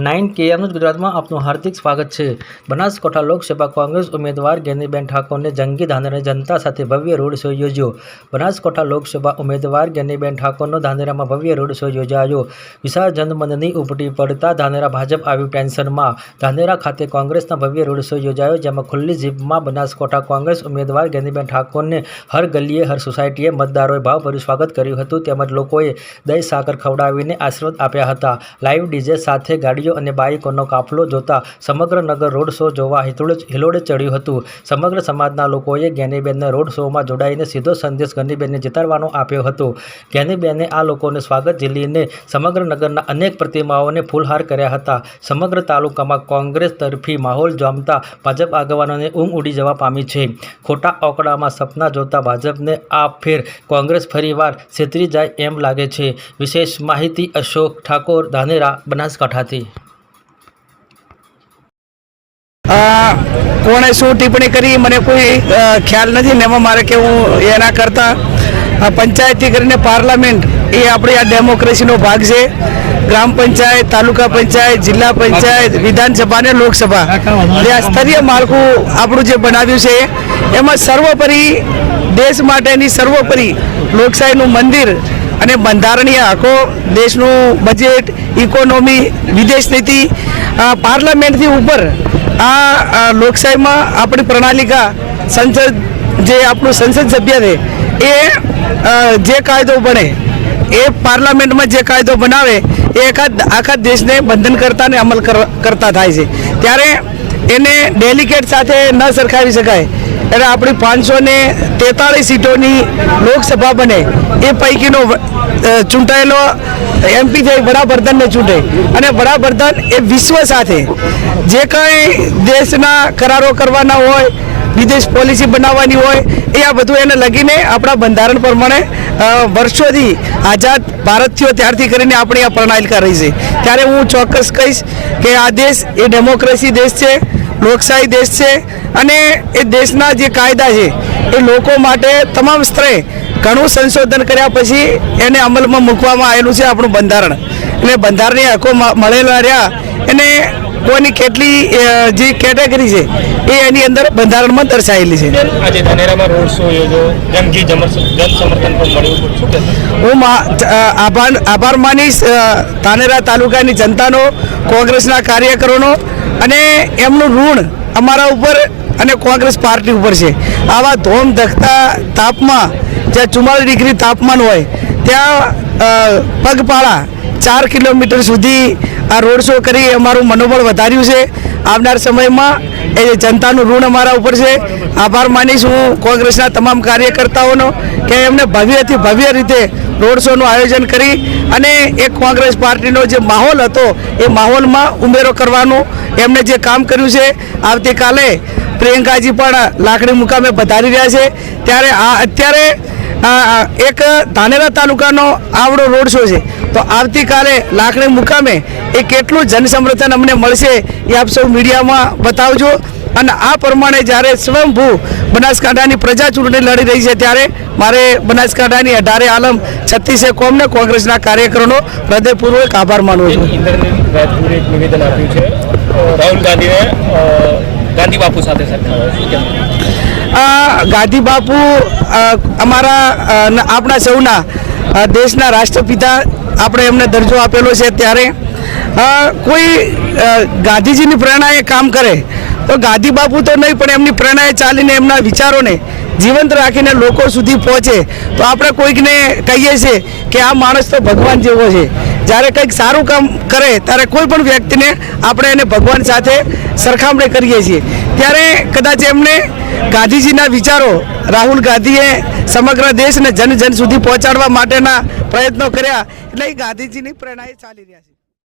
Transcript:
Nine કે એમનું ગુજરાતમાં આપનું હાર્દિક સ્વાગત છે. બનાસકાંઠા લોકસભા કોંગ્રેસ ઉમેદવાર જ્ઞાનીબેન ઠાકોરને જંગી ધાનેરાની જનતા સાથે ભવ્ય રોડ શો યોજ્યો. બનાસકાંઠા લોકસભા ઉમેદવાર જ્ઞાનીબેન ઠાકોરનો ધાનેરામાં ભવ્ય રોડ શો યોજાયો. વિશાળ જનમનની ઉપટી પડતા ધાનેરા ભાજપ આવ્યું ટેન્શનમાં. ધાનેરા ખાતે કોંગ્રેસના ભવ્ય રોડ શો યોજાયો, જેમાં ખુલ્લી જીપમાં બનાસકાંઠા કોંગ્રેસ ઉમેદવાર જ્ઞાનીબેન ઠાકોરને હર ગલીએ, હર સોસાયટીએ મતદારોએ ભાવભર્યું સ્વાગત કર્યું હતું. તેમજ લોકોએ દહીં સાકર ખવડાવીને આશીર્વાદ આપ્યા હતા. લાઈવ ડીજે સાથે ગાડીઓ અને બાઇકોનો કાફલો જોતા સમગ્ર નગર રોડ શો જોવા હિતોડે હિલોડે ચડ્યું હતું. સમગ્ર સમાજના લોકોએ જ્ઞાનીબેનને રોડ શોમાં જોડાઈને સીધો સંદેશ ગનીબેનને જીતાડવાનો આપ્યો હતો. જ્ઞાનીબેને આ લોકોને સ્વાગત ઝીલીને સમગ્ર નગરના અનેક પ્રતિમાઓને ફૂલહાર કર્યા હતા. સમગ્ર તાલુકામાં કોંગ્રેસ તરફી માહોલ જામતા ભાજપ આગેવાનોને ઊંઘ ઉડી જવા પામી છે. ખોટા ઓકડામાં સપના જોતા ભાજપને આ ફેર કોંગ્રેસ ફરીવાર છેતરી જાય એમ લાગે છે. વિશેષ માહિતી અશોક ઠાકોર, ધાનેરા, બનાસકાંઠાથી. કોણે શું ટિપ્પણી કરી મને કોઈ ખ્યાલ નથી ને એમાં મારે કેવું એના કરતાં. પંચાયતથી કરીને પાર્લામેન્ટ, એ આપણી આ ડેમોક્રેસીનો ભાગ છે. ગ્રામ પંચાયત, તાલુકા પંચાયત, જિલ્લા પંચાયત, વિધાનસભા અને લોકસભા. એટલે આ સ્તરીય માળખું આપણું જે બનાવ્યું છે, એમાં સર્વોપરી દેશ માટેની સર્વોપરી લોકશાહીનું મંદિર અને બંધારણીય હકો દેશનું બજેટ ઇકોનોમી વિદેશ નીતિ પાર્લામેન્ટથી ઉપર આ લોકશાહીમાં આપણી પ્રણાલિકા સંસદ, જે આપણું સંસદ સભ્ય છે, એ જે કાયદો બને, એ પાર્લામેન્ટમાં જે કાયદો બનાવે, એ આખા આખા દેશને બંધન કરતા ને અમલ કર- કરતા થાય છે. ત્યારે એને ડેલિકેટ સાથે ન સરખાવી શકાય. એટલે આપણી પાંચસો ને તેતાળીસ સીટોની લોકસભા બને, એ પૈકીનો ચૂંટાયેલો એમપી થઈ, વડાપ્રધાનને ચૂંટે. અને વડાપ્રધાન એ વિશ્વ સાથે જે કંઈ દેશના કરારો કરવાના હોય, વિદેશ પોલિસી બનાવવાની હોય, એ આ બધું એને લગીને આપણા બંધારણ પ્રમાણે વર્ષોથી આઝાદ ભારત થયો ત્યારથી કરીને આપણી આ પ્રણાલિકા રહી છે. ત્યારે હું ચોક્કસ કહીશ કે આ દેશ એ ડેમોક્રેસી દેશ છે, લોકશાહી દેશ છે, અને એ દેશના જે કાયદા છે, એ લોકો માટે તમામ સ્તરે ઘણું સંશોધન કર્યા પછી એને અમલમાં મૂકવામાં આવેલું છે આપણું બંધારણ. એટલે બંધારણની હકો મળેલા રહ્યા. એને કોની કેટલી જે કેટેગરી છે એ એની અંદર બંધારણમાં દર્શાવેલી છે. આજે ધાનેરામાં રોડ શો યોજો જંગી જન સમર્થન પણ મળ્યું. હું આભાર આભાર માનીશ ધાનેરા તાલુકાની જનતાનો કોંગ્રેસના કાર્યકરોનો અને એમનું ઋણ અમારા ઉપર અને કોંગ્રેસ પાર્ટી ઉપર છે. આવા ધોમ ધખતા તાપમાં જ્યાં ચુમ્માલીસ ડિગ્રી તાપમાન હોય, ત્યાં પગપાળા ચાર કિલોમીટર સુધી આ રોડ શો કરી અમારું મનોબળ વધાર્યું છે. આવનાર સમયમાં એ જનતાનું ઋણ અમારા ઉપર છે. આભાર માનીશ હું કોંગ્રેસના તમામ કાર્યકર્તાઓનો કે એમને ભવ્યથી ભવ્ય રીતે રોડ શોનું આયોજન કરી અને એક કોંગ્રેસ પાર્ટીનો જે માહોલ હતો, એ માહોલમાં ઉમેરો કરવાનું એમણે જે કામ કર્યું છે. આવતીકાલે પ્રિયંકાજી પણ લાકડી મુકામે પધારી રહ્યા છે. ત્યારે આ, અત્યારે એક ધાનેરા તાલુકાનો આવડો રોડ શો છે. તો આવતીકાલે લાકડી મુકામે એ કેટલું જનસમર્થન અમને મળશે એ આપ સૌ મીડિયામાં બતાવજો. અને આ પ્રમાણે જ્યારે સ્વયંભૂ બનાસકાંઠાની પ્રજા ચૂંટણી લડી રહી છે ત્યારે મારે બનાસકાંઠાની અઢારે આલમ છત્તીસે કોમને કોંગ્રેસના કાર્યકરોનો હૃદયપૂર્વક આભાર માનવો છું નિવેદન આપ્યું છે. રાહુલ ગાંધીએ ગાંધી બાપુ સાથે સરખાવે. શું કહેશો? આ ગાંધી બાપુ અમારા આપણા સૌના દેશના રાષ્ટ્રપિતા આપણે એમને દરજ્જો આપેલો છે ત્યારે કોઈ ગાંધીજીની પ્રેરણાએ કામ કરે, તો ગાંધી બાપુ તો નહીં, પણ એમની પ્રેરણાએ ચાલીને એમના વિચારોને જીવંત રાખીને લોકો સુધી પહોંચે. તો આપણે કોઈકને કહીએ છીએ કે આ માણસ તો ભગવાન જેવો છે. જ્યારે કંઈક સારું કામ કરે, ત્યારે કોઈ પણ વ્યક્તિને આપણે એને ભગવાન સાથે સરખામણી કરીએ છીએ. ત્યારે કદાચ એમને ગાંધીજીના વિચારો રાહુલ ગાંધીએ સમગ્ર દેશને જન જન સુધી પહોંચાડવા માટેના પ્રયત્નો કર્યા. એટલે ગાંધીજીની પ્રેરણાએ ચાલી રહ્યા છે.